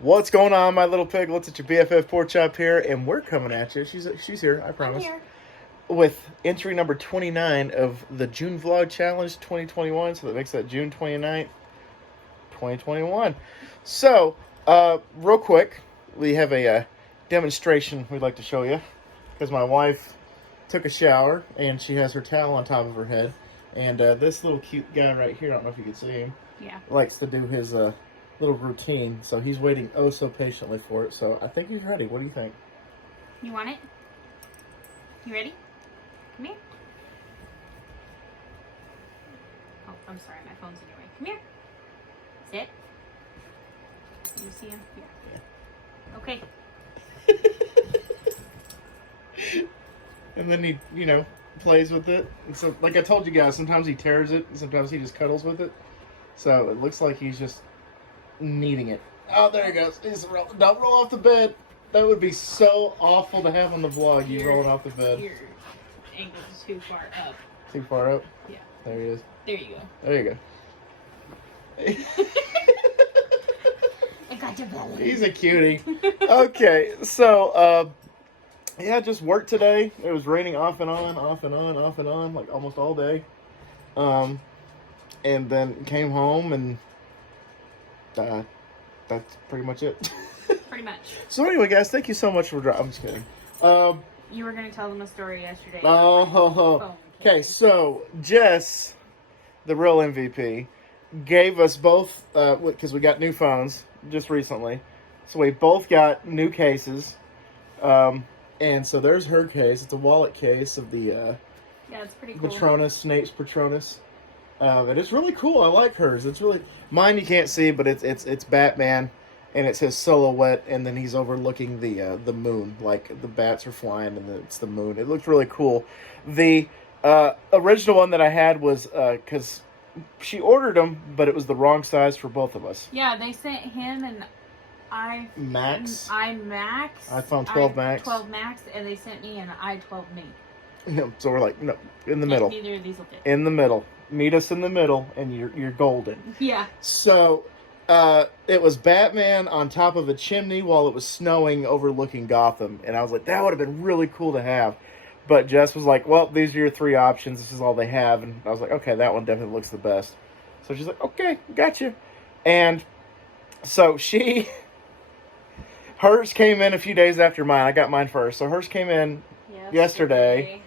What's going on, my little piglets? It's your BFF Pork Chop here, and we're coming at you. She's here, I promise. I'm here. With entry number 29 of the June Vlog Challenge 2021, so that makes that June 29th, 2021. So, real quick, we have a demonstration we'd like to show you, because my wife took a shower, and she has her towel on top of her head, and this little cute guy right here, I don't know if you can see him, likes to do his little routine, so he's waiting oh so patiently for it, so I think he's ready. What do you think? You want it? You ready? Come here. Oh, I'm sorry, my phone's in your way. Come here. Sit. You see him? Here. Okay. And then he, plays with it. And so, like I told you guys, sometimes he tears it, and sometimes he just cuddles with it. So it looks like he's just needing it. Oh, there he goes. Don't roll off the bed. That would be so awful to have on the vlog. You rolling off the bed. Your angle is too far up. Too far up? Yeah. There he is. There you go. There you go. I got your belly. He's a cutie. Okay, so, just work today. It was raining off and on, like almost all day. And then came home and that's pretty much it. Pretty much. So anyway, guys, thank you so much for I'm just kidding. You were going to tell them a story yesterday. Okay, so Jess, the real MVP, gave us both, because we got new phones just recently, so we both got new cases. And so there's her case. It's a wallet case of the yeah, it's pretty cool. Snape's Patronus. And it's really cool. I like hers. It's really mine. You can't see, but it's Batman, and it's his silhouette, and then he's overlooking the moon. Like the bats are flying, and it's the moon. It looks really cool. The original one that I had was because she ordered them, but it was the wrong size for both of us. Yeah, they sent him an iMax, iPhone 12 Max, 12 Max, and they sent me an i12 Mini. So we're like, no, in the middle. Neither of these will fit. In the middle. Meet us in the middle, and you're golden. Yeah. So, it was Batman on top of a chimney while it was snowing, overlooking Gotham, and I was like, that would have been really cool to have. But Jess was like, well, these are your three options. This is all they have, and I was like, okay, that one definitely looks the best. So she's like, okay, gotcha. And so hers came in a few days after mine. I got mine first, so hers came in yesterday.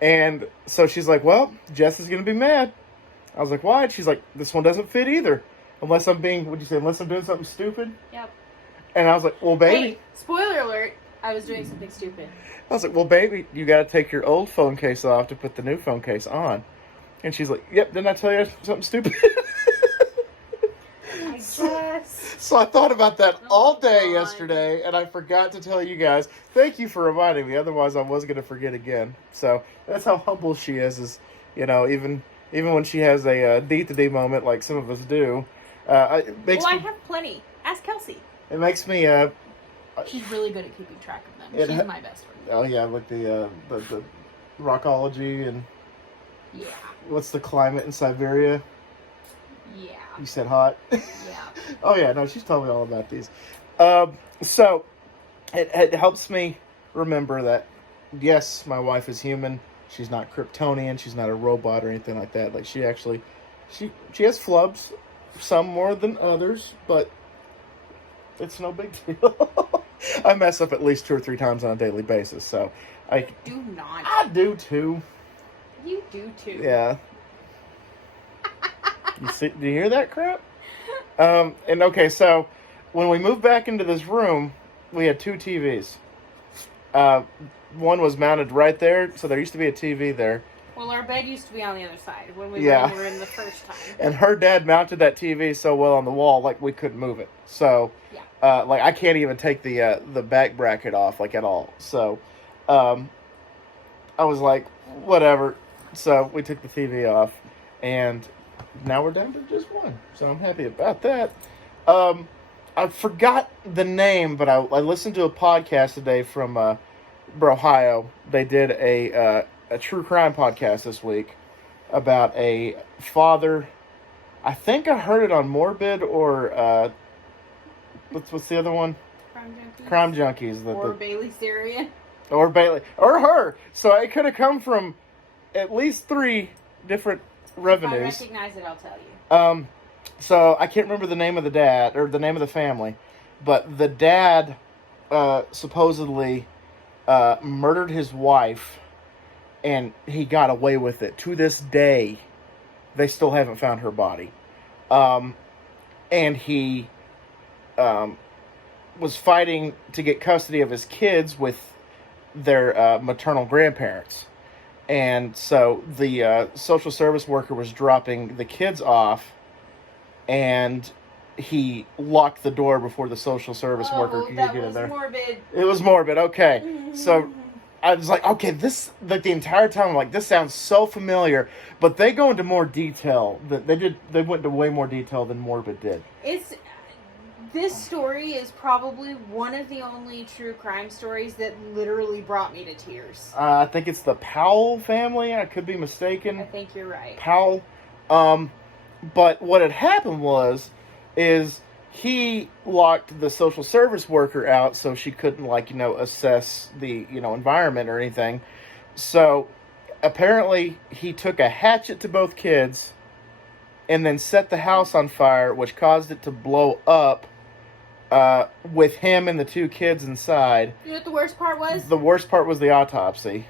And so she's like, well, Jess is going to be mad. I was like, why? She's like, this one doesn't fit either. Unless I'm doing something stupid? Yep. And I was like, well, baby. Hey, spoiler alert, I was doing something stupid. I was like, well, baby, you got to take your old phone case off to put the new phone case on. And she's like, yep, didn't I tell you something stupid? I guess. So I thought about that all day yesterday, and I forgot to tell you guys. Thank you for reminding me. Otherwise, I was going to forget again. So that's how humble she is even when she has a D-to-D moment like some of us do. I have plenty. Ask Kelsey. It makes me... she's really good at keeping track of them. She's my best friend. Oh, yeah, like the rockology and... Yeah. What's the climate in Siberia? Yeah. You said hot? Yeah. Oh, yeah, no, she's told me all about these. So, it helps me remember that, yes, my wife is human. She's not Kryptonian. She's not a robot or anything like that. Like, she has flubs, some more than others, but it's no big deal. I mess up at least 2 or 3 times on a daily basis, so I do not. I do, too. You do, too. Yeah. Do you hear that crap? And okay, so when we moved back into this room, we had 2 TVs. One was mounted right there, so there used to be a TV there. Well, our bed used to be on the other side when we were in the room the first time. And her dad mounted that TV so well on the wall, like we couldn't move it. So, like I can't even take the back bracket off, like at all. So, I was like, whatever. So we took the TV off, and now we're down to just one. So I'm happy about that. I forgot the name, but I listened to a podcast today from Brohio. They did a true crime podcast this week about a father. I think I heard it on Morbid or what's the other one? Crime Junkies. Crime Junkies. Or Bailey Sarian. Or Bailey. Or her. So it could have come from at least 3 different revenues. If I recognize it, I'll tell you. So I can't remember the name of the dad, or the name of the family, but the dad supposedly murdered his wife, and he got away with it. To this day, they still haven't found her body. And he was fighting to get custody of his kids with their maternal grandparents. And so the social service worker was dropping the kids off, and he locked the door before the social service worker could get in there. That was morbid. It was morbid, okay. So I was like, okay, this, like the entire time, I'm like, this sounds so familiar. But they go into more detail. They went into way more detail than Morbid did. This story is probably one of the only true crime stories that literally brought me to tears. I think it's the Powell family. I could be mistaken. I think you're right. Powell. But what had happened is he locked the social service worker out so she couldn't, assess the, environment or anything. So apparently he took a hatchet to both kids and then set the house on fire, which caused it to blow up with him and the 2 kids inside. You know what the worst part was? The worst part was the autopsy.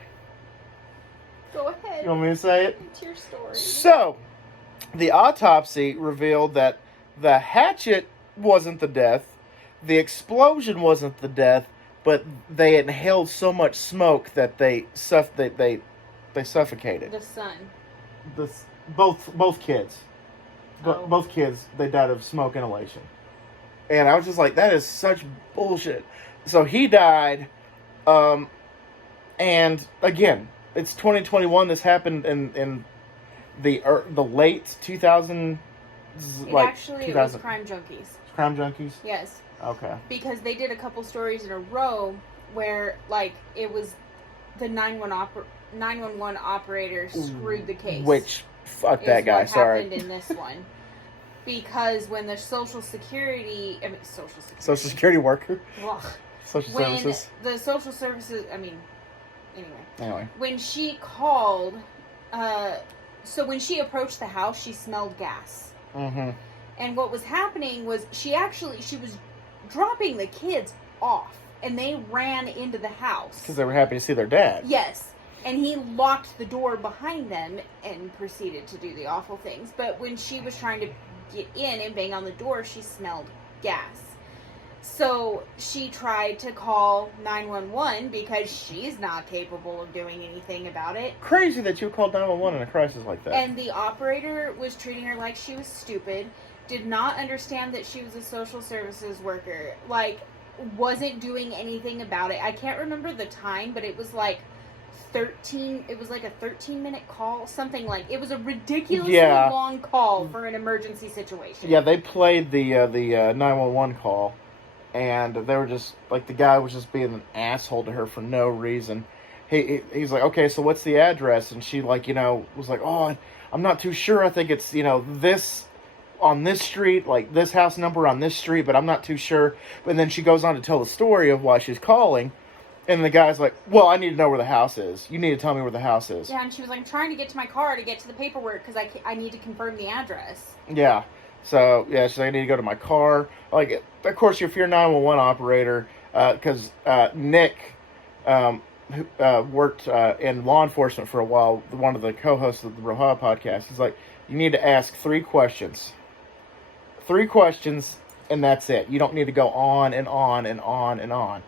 Go ahead. You want me to say it? It's your story. So, the autopsy revealed that the hatchet wasn't the death, the explosion wasn't the death, but they inhaled so much smoke that they suffocated. The son. Both kids. Both kids, they died of smoke inhalation. And I was just like, that is such bullshit. So he died, and again, it's 2021. This happened in the late 2000s. It was Crime Junkies. Crime Junkies? Yes. Okay. Because they did a couple stories in a row where, it was the 911 operator screwed the case. Which, fuck that guy, sorry. What happened in this one. Because when the Social Security worker? Well, Social services. The social services, anyway. When she called, so when she approached the house, she smelled gas. Mm-hmm. And what was happening was she was dropping the kids off, and they ran into the house. Because they were happy to see their dad. Yes. And he locked the door behind them and proceeded to do the awful things. But when she was trying to get in and bang on the door, she smelled gas. So she tried to call 911 because she's not capable of doing anything about it. Crazy that you called 911 in a crisis like that. And the operator was treating her like she was stupid, did not understand that she was a social services worker, wasn't doing anything about it. I can't remember the time, but it was a 13-minute call, something it was a ridiculously long call for an emergency situation. Yeah, they played the 911 call, and they were just, the guy was just being an asshole to her for no reason. He's like, okay, so what's the address? And she, was like, oh, I'm not too sure. I think it's, this on this street, this house number on this street, but I'm not too sure. And then she goes on to tell the story of why she's calling. And the guy's like, well, I need to know where the house is. You need to tell me where the house is. Yeah, and she was like, I'm trying to get to my car to get to the paperwork because I need to confirm the address. Yeah. So, yeah, she's like, I need to go to my car. Of course, if you're a 911 operator, because Nick who worked in law enforcement for a while, one of the co-hosts of the Brohio Podcast, he's like, you need to ask 3 questions. 3 questions, and that's it. You don't need to go on and on and on and on.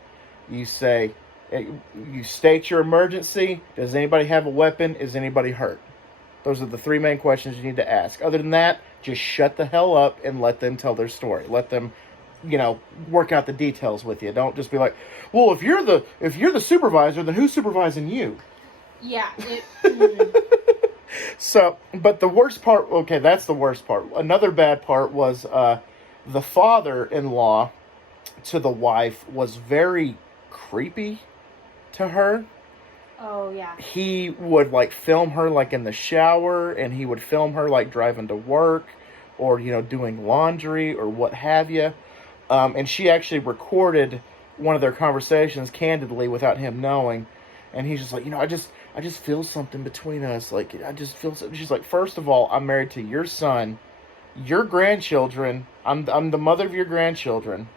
You say, you state your emergency. Does anybody have a weapon? Is anybody hurt? Those are the 3 main questions you need to ask. Other than that, just shut the hell up and let them tell their story. Let them, work out the details with you. Don't just be like, well, if you're the supervisor, then who's supervising you? Yeah. So, but the worst part, okay, that's the worst part. Another bad part was the father-in-law to the wife was very creepy to her. Oh, yeah. He would, film her, in the shower, and he would film her, driving to work, or, doing laundry, or what have you. And she actually recorded one of their conversations candidly without him knowing. And he's just like, I just feel something between us. Like, I just feel something. She's like, first of all, I'm married to your son, your grandchildren. I'm the mother of your grandchildren.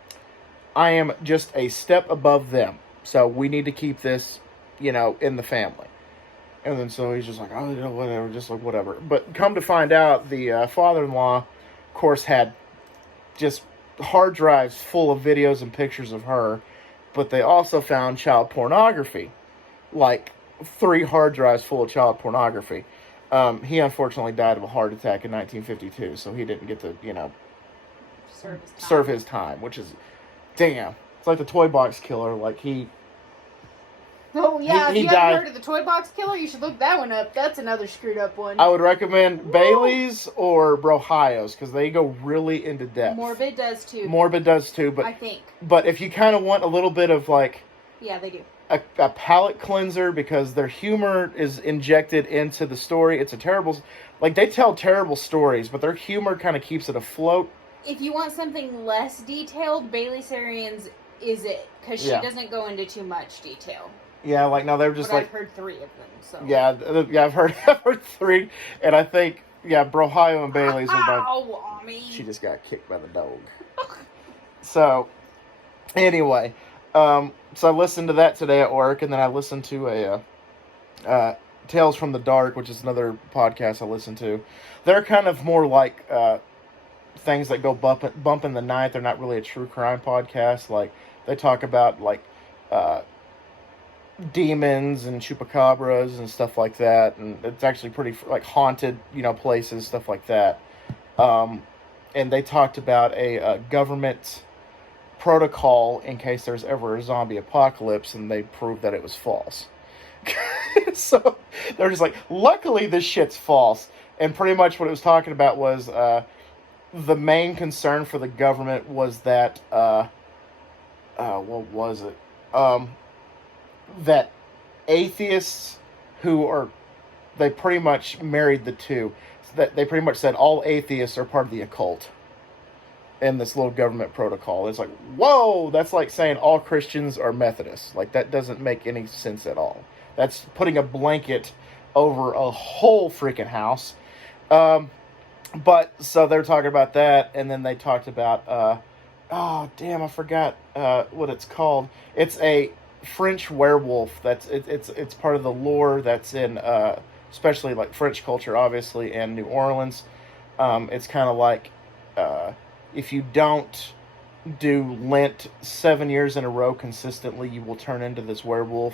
I am just a step above them. So we need to keep this, in the family. And then so he's just like, oh, whatever, just like whatever. But come to find out, the father-in-law, of course, had just hard drives full of videos and pictures of her. But they also found child pornography. Like 3 hard drives full of child pornography. He unfortunately died of a heart attack in 1952, so he didn't get to, serve his time, which is, damn. It's like the Toy Box Killer. Like, Oh, yeah, if you died. haven't heard of the Toy Box Killer, you should look that one up. That's another screwed up one. I would recommend Bailey's or Brohio's, because they go really into depth. Morbid does too, but I think. But if you kind of want a little bit of, like... Yeah, they do. A palate cleanser, because their humor is injected into the story. It's a terrible... Like, they tell terrible stories, but their humor kind of keeps it afloat. If you want something less detailed, Bailey Sarian's is it, because she doesn't go into too much detail. Yeah, like, no, they're just but like... I've heard 3 of them, so... Yeah, I've heard 3, and I think, Brohio and Bailey's are about... She just got kicked by the dog. So, anyway, so I listened to that today at work, and then I listened to Tales from the Dark, which is another podcast I listen to. They're kind of more like things that go bump in the night. They're not really a true crime podcast. Like, they talk about, like... demons and chupacabras and stuff like that, and it's actually pretty like haunted, places, stuff like that. And they talked about a government protocol in case there's ever a zombie apocalypse, and they proved that it was false. So they're just like, luckily this shit's false. And pretty much what it was talking about was the main concern for the government was that what was it? That atheists they pretty much married the two. That they pretty much said all atheists are part of the occult in this little government protocol. It's like, whoa, that's like saying all Christians are Methodists. Like, that doesn't make any sense at all. That's putting a blanket over a whole freaking house. But, so they're talking about that, and then they talked about, oh, damn, I forgot what it's called. It's a French werewolf. It's part of the lore that's in especially like French culture, obviously, and New Orleans. It's kind of like if you don't do Lent 7 years in a row consistently, you will turn into this werewolf,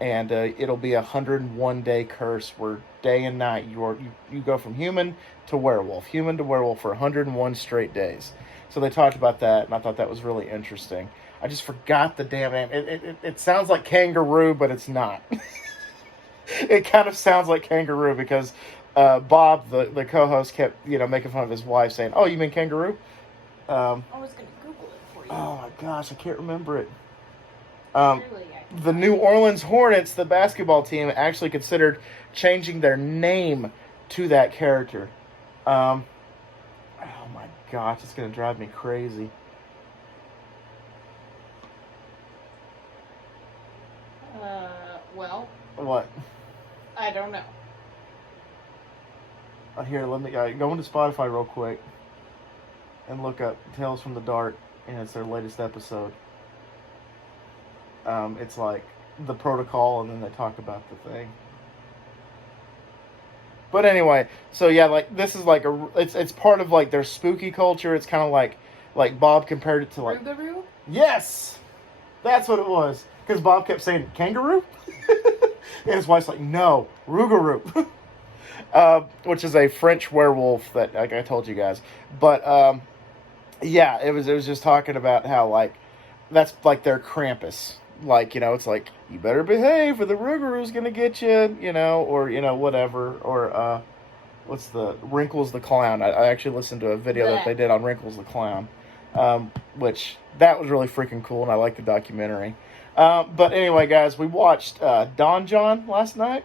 and it'll be a 101-day curse where day and night you go from human to werewolf for 101 straight days. So they talked about that, and I thought that was really interesting. I just forgot the damn name. It sounds like kangaroo, but it's not. It kind of sounds like kangaroo because Bob, the co-host, kept making fun of his wife, saying, "Oh, you mean kangaroo?" I was going to Google it for you. Oh my gosh, I can't remember it. The New Orleans Hornets, the basketball team, actually considered changing their name to that character. Oh my gosh, it's going to drive me crazy. Well. What? I don't know. Here, let me go into Spotify real quick and look up Tales from the Dark, and it's their latest episode. It's like the protocol, and then they talk about the thing. But anyway, so yeah, like this is like it's part of like their spooky culture. It's kind of like Bob compared it to like Rougarou? Yes, that's what it was. Because Bob kept saying kangaroo, and his wife's like, no, Rougarou, which is a French werewolf that like I told you guys. But yeah, it was just talking about how like that's like their Krampus. Like, it's like, you better behave or the Rougarou's gonna get you, or, whatever. Or, what's the, Wrinkles the Clown. I actually listened to a video that they did on Wrinkles the Clown, which, that was really freaking cool, and I like the documentary. But anyway, guys, we watched Don John last night.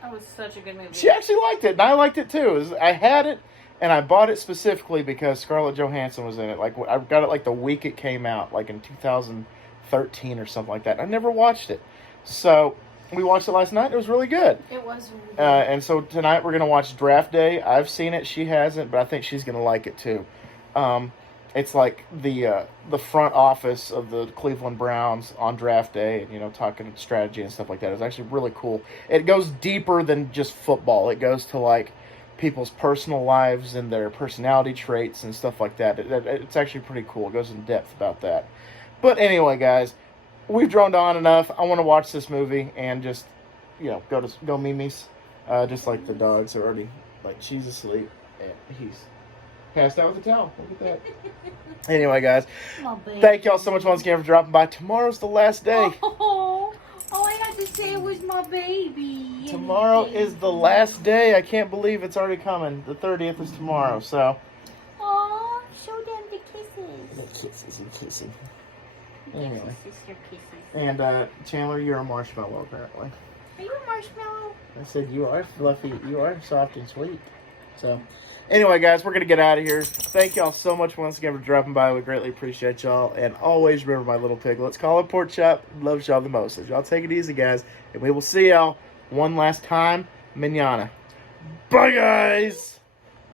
That was such a good movie. She actually liked it, and I liked it too. I had it, And I bought it specifically because Scarlett Johansson was in it. Like, I got it like the week it came out, like in 2013 or something like that. I never watched it. So we watched it last night. It was really good. It was really good. And so tonight we're going to watch Draft Day. I've seen it. She hasn't, but I think she's going to like it too. It's like the front office of the Cleveland Browns on Draft Day, and, you know, talking strategy and stuff like that. It's actually really cool. It goes deeper than just football. It goes to, like, people's personal lives and their personality traits and stuff like that. It's actually pretty cool. It goes in depth about that. But anyway, guys, we've droned on enough. I want to watch this movie and just, you know, go Mimi's. Just like the dogs are already, like, she's asleep and he's passed out with a towel. Look at that. Anyway, guys, thank y'all so much once again for dropping by. Tomorrow's the last day. All I had to say was my baby. Tomorrow is the last day. I can't believe it's already coming. The 30th is tomorrow, so. Aw, show them the kisses. The kisses and kissing. Anyway. Sister kisses. And, Chandler, you're a marshmallow, apparently. Are you a marshmallow? I said you are fluffy. You are soft and sweet. So, anyway, guys, we're going to get out of here. Thank y'all so much once again for dropping by. We greatly appreciate y'all. And always remember, my little piglets, call it Pork Chop. Loves y'all the most. So y'all take it easy, guys. And we will see y'all one last time. Manana. Bye, guys.